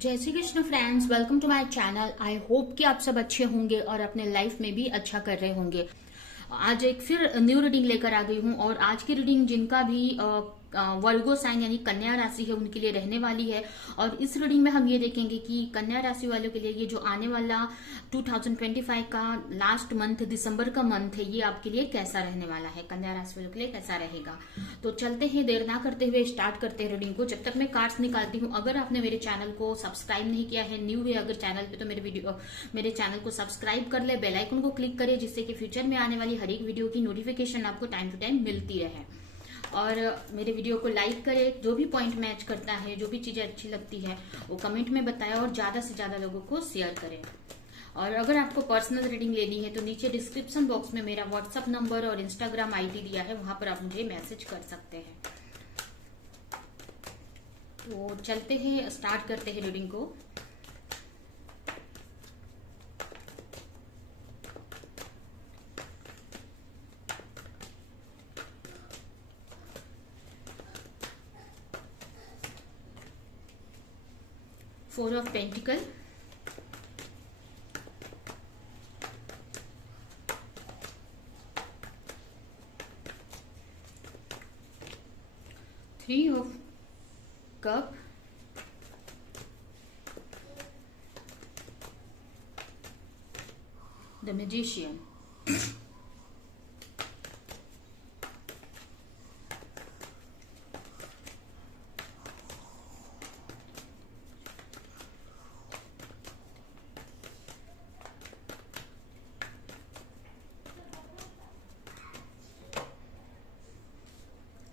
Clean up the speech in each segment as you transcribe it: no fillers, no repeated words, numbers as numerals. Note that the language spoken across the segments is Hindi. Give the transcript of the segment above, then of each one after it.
जय Shri Krishna friends, welcome to my channel. I hope कि आप सब अच्छे होंगे और अपने लाइफ में भी अच्छा कर रहे होंगे। आज एक फिर न्यू रीडिंग लेकर आ गई हूँ और आज की रीडिंग जिनका भी वर्गो साइन यानी कन्या राशि है उनके लिए रहने वाली है। और इस रीडिंग में हम ये देखेंगे कि कन्या राशि वालों के लिए ये जो आने वाला 2025 का लास्ट मंथ दिसंबर का मंथ है ये आपके लिए कैसा रहने वाला है, कन्या राशि वालों के लिए कैसा रहेगा। तो चलते हैं, देर ना करते हुए स्टार्ट करते हैं रीडिंग को। जब तक मैं कार्ड्स निकालती हूँ, अगर आपने मेरे चैनल को सब्सक्राइब नहीं किया है, न्यू है अगर चैनल पे, तो मेरे चैनल को सब्सक्राइब कर ले, बेल आइकन को क्लिक करें जिससे कि फ्यूचर में आने वाली हर एक वीडियो की नोटिफिकेशन आपको टाइम टू टाइम मिलती रहे। और मेरे वीडियो को लाइक करें, जो भी पॉइंट मैच करता है, जो भी चीजें अच्छी लगती है वो कमेंट में बताएं और ज्यादा से ज्यादा लोगों को शेयर करें। और अगर आपको पर्सनल रीडिंग लेनी है तो नीचे डिस्क्रिप्शन बॉक्स में मेरा व्हाट्सएप नंबर और इंस्टाग्राम आईडी दिया है, वहां पर आप मुझे मैसेज कर सकते हैं। तो चलते हैं, स्टार्ट करते हैं रीडिंग को। Four of pentacle, three of cup, the magician,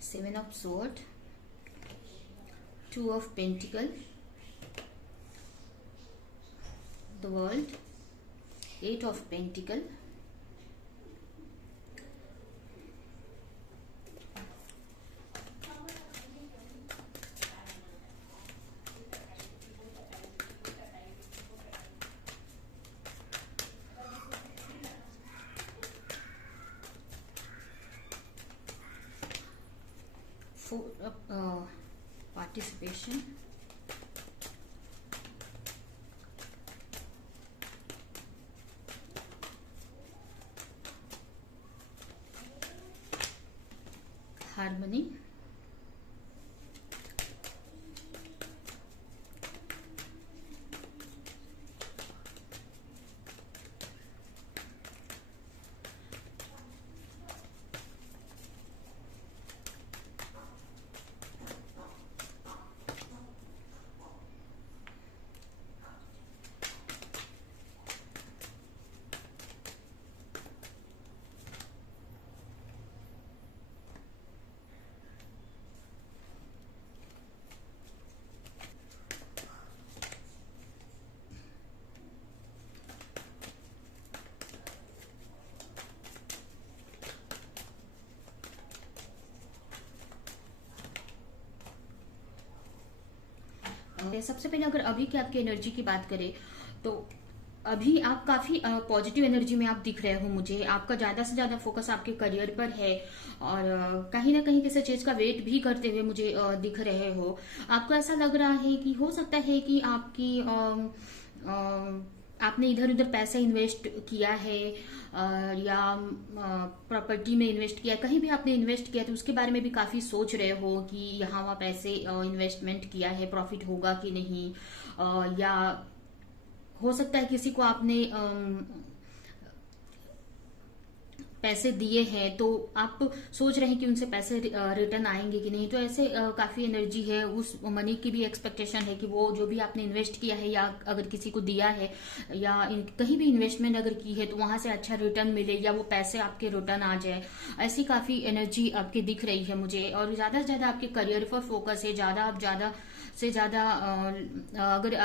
seven of sword, two of pentacle, the world, eight of pentacle, four participation, harmony, सबसे पहले अगर अभी की आपकी एनर्जी की बात करें तो अभी आप काफी पॉजिटिव एनर्जी में आप दिख रहे हो मुझे। आपका ज्यादा से ज्यादा फोकस आपके करियर पर है और कहीं ना कहीं किसी चीज का वेट भी करते हुए मुझे दिख रहे हो। आपको ऐसा लग रहा है कि हो सकता है कि आपकी आपने इधर उधर पैसा इन्वेस्ट किया है या प्रॉपर्टी में इन्वेस्ट किया, कहीं भी आपने इन्वेस्ट किया तो उसके बारे में भी काफी सोच रहे हो कि यहाँ वहाँ पैसे इन्वेस्टमेंट किया है, प्रॉफिट होगा कि नहीं। या हो सकता है किसी को आपने पैसे दिए हैं तो आप सोच रहे हैं कि उनसे पैसे रिटर्न आएंगे कि नहीं। तो ऐसे काफी एनर्जी है, उस मनी की भी एक्सपेक्टेशन है कि वो जो भी आपने इन्वेस्ट किया है या अगर किसी को दिया है या कहीं भी इन्वेस्टमेंट अगर की है तो वहां से अच्छा रिटर्न मिले या वो पैसे आपके रिटर्न आ जाए। ऐसी काफी एनर्जी आपकी दिख रही है मुझे। और ज्यादा से ज्यादा आपके करियर पर फोकस है, आप ज्यादा से ज्यादा अगर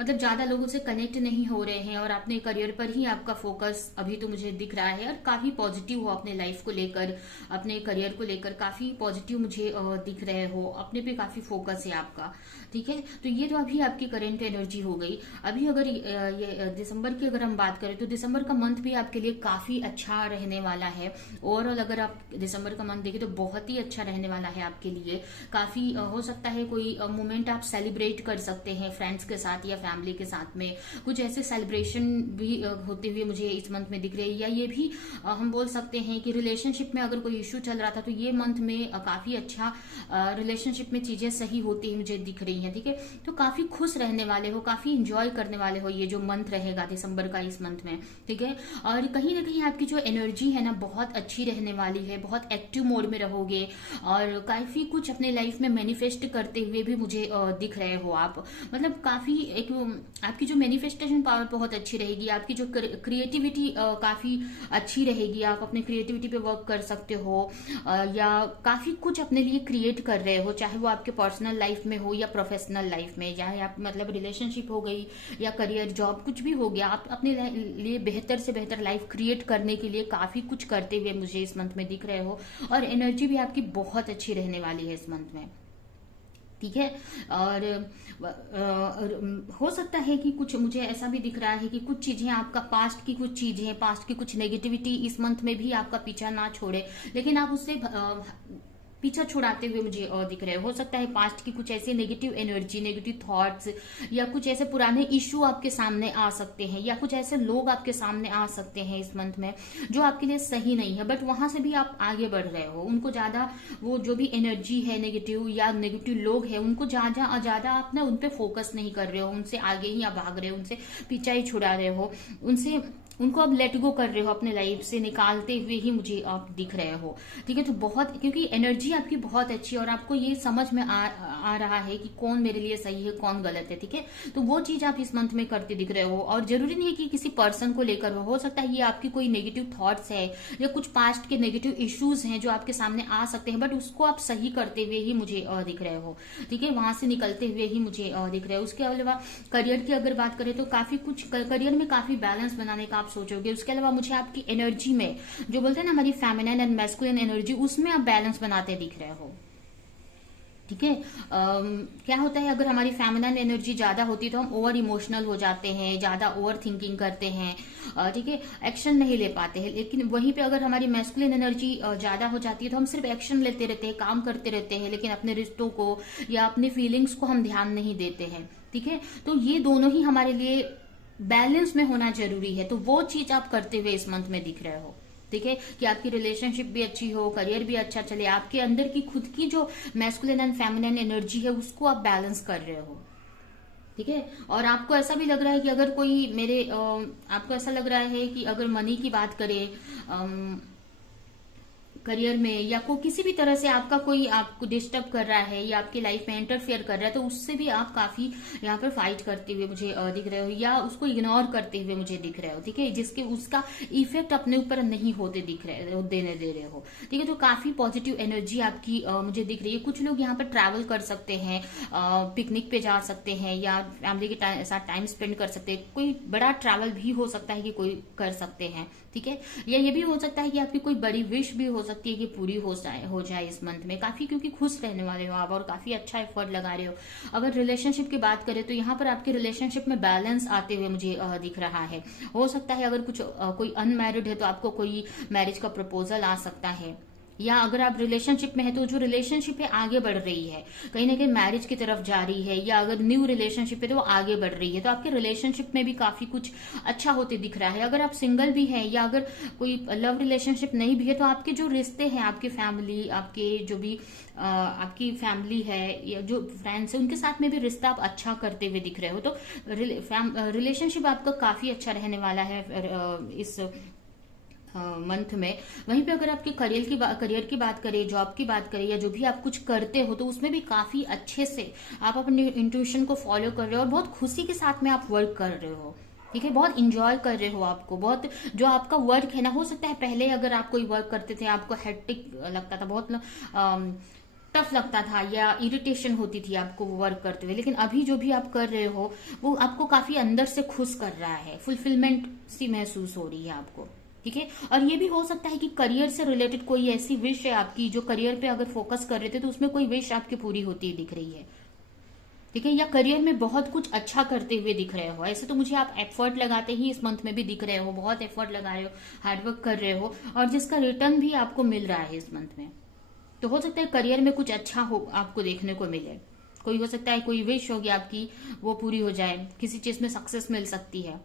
मतलब ज्यादा लोगों से कनेक्ट नहीं हो रहे हैं और अपने करियर पर ही आपका फोकस अभी तो मुझे दिख रहा है। और काफी पॉजिटिव हो अपने लाइफ को लेकर, अपने करियर को लेकर काफी पॉजिटिव मुझे दिख रहे हो, अपने पे काफी फोकस है आपका। ठीक है, तो ये तो अभी आपकी करंट एनर्जी हो गई। अभी अगर ये दिसंबर की अगर हम बात करें तो दिसंबर का मंथ भी आपके लिए काफी अच्छा रहने वाला है। ओवरऑल अगर आप दिसंबर का मंथ देखें तो बहुत ही अच्छा रहने वाला है आपके लिए। काफी हो सकता है कोई मोमेंट आप सेलिब्रेट कर सकते हैं फ्रेंड्स के साथ या फैमिली के साथ में। कुछ ऐसे सेलिब्रेशन भी होते हुए मुझे इस मंथ में दिख रहे हैं, या ये भी हम बोल सकते हैं कि रिलेशनशिप में अगर कोई इश्यू चल रहा था तो ये मंथ में काफी अच्छा रिलेशनशिप में चीजें सही होती मुझे दिख रही हैं। ठीक है, तो काफी खुश रहने वाले हो, काफी इंजॉय करने वाले हो ये जो मंथ रहेगा दिसंबर का, इस मंथ में। ठीक है, और कहीं ना कहीं आपकी जो एनर्जी है ना बहुत अच्छी रहने वाली है, बहुत एक्टिव मोड में रहोगे और काफी कुछ अपने लाइफ में मैनिफेस्ट करते हुए भी मुझे दिख रहे हो आप। मतलब काफी एक आपकी जो मैनिफेस्टेशन पावर बहुत अच्छी रहेगी, आपकी जो क्रिएटिविटी काफी अच्छी रहेगी, आप अपने क्रिएटिविटी पे वर्क कर सकते हो या काफी कुछ अपने लिए क्रिएट कर रहे हो, चाहे वो आपके पर्सनल लाइफ में हो या प्रोफेशनल लाइफ में, चाहे आप मतलब रिलेशनशिप हो गई या करियर जॉब कुछ भी हो गया, आप अपने लिए बेहतर से बेहतर लाइफ क्रिएट करने के लिए काफी कुछ करते हुए मुझे इस मंथ में दिख रहे हो। और एनर्जी भी आपकी बहुत अच्छी रहने वाली है इस मंथ में। ठीक है, और हो सकता है कि कुछ मुझे ऐसा भी दिख रहा है कि कुछ चीजें आपका पास्ट की कुछ चीजें, पास्ट की कुछ नेगेटिविटी इस मंथ में भी आपका पीछा ना छोड़े, लेकिन आप उससे पीछा छुड़ाते हुए मुझे दिख रहे हो सकता है पास्ट की कुछ ऐसी नेगेटिव एनर्जी, नेगेटिव थॉट्स या कुछ ऐसे पुराने इश्यू आपके सामने आ सकते हैं, या कुछ ऐसे लोग आपके सामने आ सकते हैं इस मंथ में जो आपके लिए सही नहीं है, बट वहां से भी आप आगे बढ़ रहे हो। उनको ज्यादा वो जो भी एनर्जी है नेगेटिव या नेगेटिव लोग है उनको ज्यादा आप ना उन पे फोकस नहीं कर रहे हो, उनसे आगे ही आप भाग रहे हो, उनसे पीछा ही छुड़ा रहे हो, उनको आप लेट गो कर रहे हो, अपने लाइफ से निकालते हुए ही मुझे आप दिख रहे हो। ठीक है, तो बहुत, क्योंकि एनर्जी आपकी बहुत अच्छी है और आपको ये समझ में आ रहा है कि कौन मेरे लिए सही है कौन गलत है। ठीक है, तो वो चीज आप इस मंथ में करते दिख रहे हो, और जरूरी नहीं है कि किसी पर्सन को लेकर हो सकता है ये आपकी कोई नेगेटिव थॉट्स है या कुछ पास्ट के नेगेटिव इश्यूज हैं जो आपके सामने आ सकते हैं, बट उसको आप सही करते हुए ही मुझे दिख रहे हो। ठीक है, वहां से निकलते हुए ही मुझे दिख रहे हो। उसके अलावा करियर की अगर बात करें तो काफी कुछ करियर में काफी बैलेंस बनाने का आप सोचोगे। उसके अलावा मुझे आपकी एनर्जी में जो बोलते हैं ना हमारी फेमिनिन एंड मैस्कुलिन एनर्जी, उसमें आप बैलेंस बनाते दिख रहे हो। ठीक है, क्या होता है अगर हमारी फेमिनिन एनर्जी ज्यादा होती है तो हम ओवर इमोशनल हो जाते हैं, ज्यादा ओवर थिंकिंग करते हैं, ठीक है, एक्शन नहीं ले पाते हैं। लेकिन वहीं पे अगर हमारी मैस्कुलिन एनर्जी ज्यादा हो जाती है तो हम सिर्फ एक्शन लेते रहते हैं, काम करते रहते हैं, लेकिन अपने रिश्तों को या अपने फीलिंग्स को हम ध्यान नहीं देते हैं। ठीक है, तो ये दोनों ही हमारे लिए बैलेंस में होना जरूरी है, तो वो चीज आप करते हुए इस मंथ में दिख रहे हो। ठीक है, कि आपकी रिलेशनशिप भी अच्छी हो, करियर भी अच्छा चले, आपके अंदर की खुद की जो मैस्कुलिन एंड फेमिनिन एनर्जी है उसको आप बैलेंस कर रहे हो। ठीक है, और आपको ऐसा भी लग रहा है कि अगर कोई आपको ऐसा लग रहा है कि अगर मनी की बात करें करियर में या किसी भी तरह से आपका कोई आपको डिस्टर्ब कर रहा है या आपकी लाइफ में इंटरफेयर कर रहा है, तो उससे भी आप काफी यहाँ पर फाइट करते हुए मुझे दिख रहे हो या उसको इग्नोर करते हुए मुझे दिख रहे हो। ठीक है, जिसके उसका इफेक्ट अपने ऊपर नहीं होते दिख रहे देने दे रहे हो। ठीक है, तो काफी पॉजिटिव एनर्जी आपकी मुझे दिख रही है। कुछ लोग यहाँ पर ट्रैवल कर सकते हैं, पिकनिक पे जा सकते हैं या फैमिली के साथ टाइम स्पेंड कर सकते हैं, कोई बड़ा ट्रैवल भी हो सकता है कि कोई कर सकते हैं। ठीक है, या ये भी हो सकता है कि आपकी कोई बड़ी विश भी हो सकती है कि पूरी हो जाए इस मंथ में, काफी, क्योंकि खुश रहने वाले हो आप और काफी अच्छा एफर्ट लगा रहे हो। अगर रिलेशनशिप की बात करें तो यहाँ पर आपके रिलेशनशिप में बैलेंस आते हुए मुझे दिख रहा है। हो सकता है अगर कोई अनमैरिड है तो आपको कोई मैरिज का प्रपोजल आ सकता है, या अगर आप रिलेशनशिप में है तो जो रिलेशनशिप है आगे बढ़ रही है, कहीं ना कहीं मैरिज की तरफ जा रही है, या अगर न्यू रिलेशनशिप है तो वो आगे बढ़ रही है, तो आपके रिलेशनशिप में भी काफी कुछ अच्छा होते दिख रहा है। अगर आप सिंगल भी हैं या अगर कोई लव रिलेशनशिप नहीं भी है तो आपके जो रिश्ते हैं, आपकी फैमिली, आपके जो भी आपकी फैमिली है या जो फ्रेंड्स है उनके साथ में भी रिश्ता आप अच्छा करते हुए दिख रहे हो। तो रिलेशनशिप आपका काफी अच्छा रहने वाला है इस मंथ में। वहीं पे अगर आपके करियर की बात करें, जॉब की बात करें या जो भी आप कुछ करते हो तो उसमें भी काफी अच्छे से आप अपने इंट्यूशन को फॉलो कर रहे हो और बहुत खुशी के साथ में आप वर्क कर रहे हो। ठीक है, बहुत इंजॉय कर रहे हो, आपको बहुत जो आपका वर्क है ना, हो सकता है पहले अगर आप कोई वर्क करते थे आपको हेक्टिक लगता था, बहुत टफ लगता था या इरिटेशन होती थी आपको वर्क करते हुए, लेकिन अभी जो भी आप कर रहे हो वो आपको काफी अंदर से खुश कर रहा है, फुलफिलमेंट सी महसूस हो रही है आपको। ठीक है, और ये भी हो सकता है कि करियर से रिलेटेड कोई ऐसी विश है आपकी जो करियर पे अगर फोकस कर रहे थे तो उसमें कोई विश आपकी पूरी होती दिख रही है। ठीक है, या करियर में बहुत कुछ अच्छा करते हुए दिख रहे हो। ऐसे तो मुझे आप एफर्ट लगाते ही इस मंथ में भी दिख रहे हो, बहुत एफर्ट लगा रहे हो, हार्डवर्क कर रहे हो और जिसका रिटर्न भी आपको मिल रहा है इस मंथ में। तो हो सकता है करियर में कुछ अच्छा हो आपको देखने को मिले। कोई हो सकता है कोई विश होगी आपकी वो पूरी हो जाए, किसी चीज में सक्सेस मिल सकती है।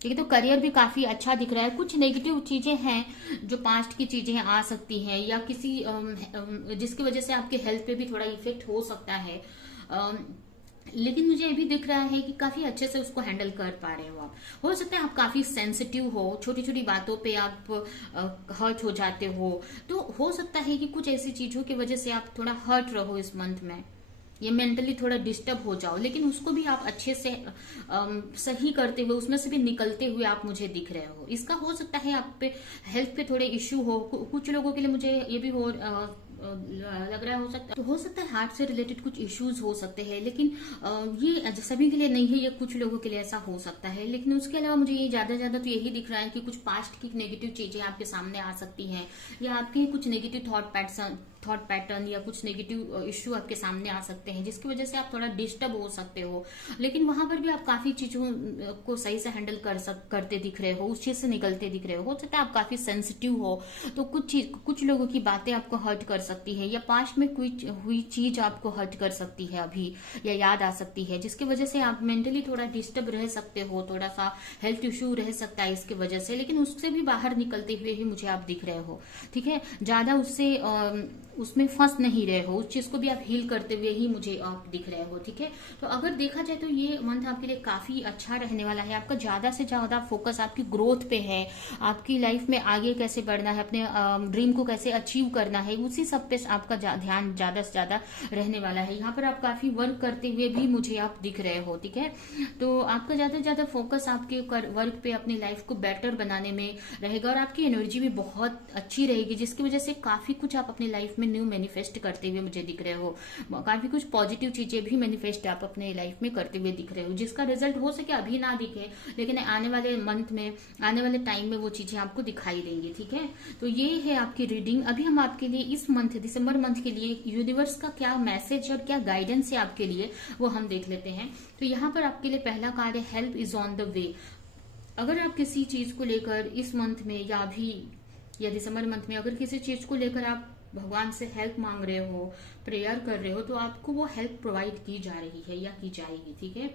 ठीक है, तो करियर भी काफी अच्छा दिख रहा है। कुछ नेगेटिव चीजें हैं जो पास्ट की चीजें आ सकती हैं, या किसी जिसकी वजह से आपके हेल्थ पे भी थोड़ा इफेक्ट हो सकता है। अम, लेकिन मुझे ये भी दिख रहा है कि काफी अच्छे से उसको हैंडल कर पा रहे हो आप। हो सकता है आप काफी सेंसिटिव हो, छोटी छोटी बातों पे आप हर्ट हो जाते हो। तो हो सकता है कि कुछ ऐसी चीजों की वजह से आप थोड़ा हर्ट रहो इस मंथ में, ये मेंटली थोड़ा डिस्टर्ब हो जाओ, लेकिन उसको भी आप अच्छे से सही करते हुए, उसमें से भी निकलते हुए आप मुझे दिख रहे हो। इसका हो सकता है आप पे हेल्थ पे थोड़े इश्यू हो, कुछ लोगों के लिए मुझे ये भी लग रहा हो सकता है, तो हो सकता है हार्ट से रिलेटेड कुछ इश्यूज हो सकते हैं। लेकिन ये सभी के लिए नहीं है, ये कुछ लोगों के लिए ऐसा हो सकता है। लेकिन उसके अलावा मुझे ये ज्यादा तो यही दिख रहा है कि कुछ पास्ट की नेगेटिव चीजें आपके सामने आ सकती हैं, या आपके कुछ नेगेटिव थॉट पैटर्न या कुछ नेगेटिव इश्यू आपके सामने आ सकते हैं, जिसकी वजह से आप थोड़ा डिस्टर्ब हो सकते हो। लेकिन वहां पर भी आप काफी चीजों को सही से हैंडल करते दिख रहे हो, उस चीज से निकलते दिख रहे हो सकता है आप काफी सेंसिटिव हो, तो कुछ लोगों की बातें आपको हर्ट कर सकती है, या पास्ट में कोई हुई चीज आपको हर्ट कर सकती है अभी, या याद आ सकती है, जिसकी वजह से आप मेंटली थोड़ा डिस्टर्ब रह सकते हो, थोड़ा सा हेल्थ इश्यू रह सकता है इसकी वजह से। लेकिन उससे भी बाहर निकलते हुए ही मुझे आप दिख रहे हो। ठीक है, ज्यादा उसमें फंस नहीं रहे हो, उस चीज को भी आप हील करते हुए ही मुझे आप दिख रहे हो। ठीक है, तो अगर देखा जाए तो ये मंथ आपके लिए काफी अच्छा रहने वाला है। आपका ज्यादा से ज्यादा फोकस आपकी ग्रोथ पे है, आपकी लाइफ में आगे कैसे बढ़ना है, अपने ड्रीम को कैसे अचीव करना है, उसी सब पे आपका ध्यान ज्यादा से ज्यादा रहने वाला है। यहाँ पर आप काफी वर्क करते हुए भी मुझे आप दिख रहे हो। ठीक है, तो आपका ज्यादा से ज्यादा फोकस आपके वर्क पे, अपनी लाइफ को बेटर बनाने में रहेगा, और आपकी एनर्जी भी बहुत अच्छी रहेगी, जिसकी वजह से काफी कुछ आप अपनी लाइफ में न्यू मैनिफेस्ट करते हुए मुझे दिख रहे हो। काफी कुछ पॉजिटिव चीजें भी मैनिफेस्ट आप अपने लाइफ में करते हुए दिख रहे हो, जिसका रिजल्ट हो सके अभी ना दिखे, लेकिन आने वाले मंथ में, आने वाले टाइम में वो चीजें आपको दिखाई देंगी। ठीक है, तो ये है आपकी रीडिंग। अभी हम आपके लिए इस मंथ, दिसंबर मंथ के लिए यूनिवर्स का क्या मैसेज और क्या गाइडेंस है आपके लिए, वो हम देख लेते हैं। तो यहाँ पर आपके लिए पहला कार्ड है help is on the way. अगर आप किसी चीज को लेकर इस मंथ में, या अभी या दिसंबर मंथ में अगर किसी चीज को लेकर आप भगवान से हेल्प मांग रहे हो, प्रेयर कर रहे हो, तो आपको वो हेल्प प्रोवाइड की जा रही है या की जाएगी। ठीक है,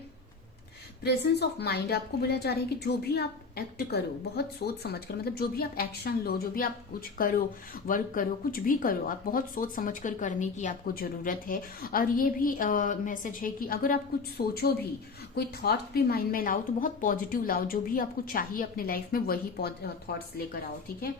प्रेजेंस ऑफ माइंड आपको बोला जा रहा है कि जो भी आप एक्ट करो बहुत सोच समझ कर, मतलब जो भी आप एक्शन लो, जो भी आप कुछ करो, वर्क करो, कुछ भी करो, आप बहुत सोच समझ कर करने की आपको जरूरत है। और ये भी मैसेज है कि अगर आप कुछ सोचो भी, कोई थॉट्स भी माइंड में लाओ, तो बहुत पॉजिटिव लाओ, जो भी आपको चाहिए अपने लाइफ में वही थॉट्स लेकर आओ। ठीक है,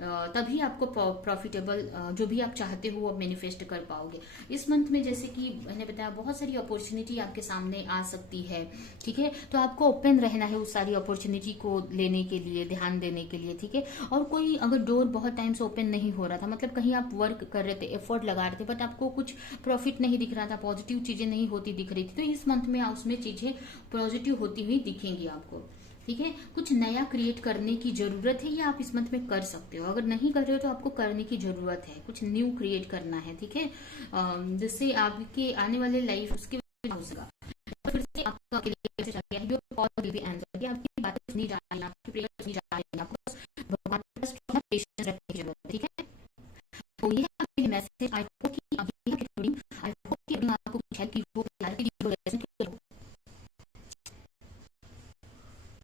तभी आपको प्रॉफिटेबल जो भी आप चाहते हो वो मैनिफेस्ट कर पाओगे इस मंथ में। जैसे कि मैंने बताया, बहुत सारी अपॉर्चुनिटी आपके सामने आ सकती है। ठीक है, तो आपको ओपन रहना है उस सारी अपॉर्चुनिटी को लेने के लिए, ध्यान देने के लिए। ठीक है, और कोई अगर डोर बहुत टाइम से ओपन नहीं हो रहा था, मतलब कहीं आप वर्क कर रहे थे, एफर्ट लगा रहे थे, बट आपको कुछ प्रॉफिट नहीं दिख रहा था, पॉजिटिव चीजें नहीं होती दिख रही थी, तो इस मंथ में उसमें चीजें पॉजिटिव होती हुई दिखेंगी आपको। ठीक है, कुछ नया क्रिएट करने की जरूरत है, ये आप इस मंथ में कर सकते हो। अगर नहीं कर रहे हो तो आपको करने की जरूरत है, कुछ न्यू क्रिएट करना है। ठीक है, जिससे आपके आने वाले लाइफ उसके हो सका। फिर से आपका आपकी बातें सुनी जा रही है, आपकी प्रेयर सुनी जा रही है, आपको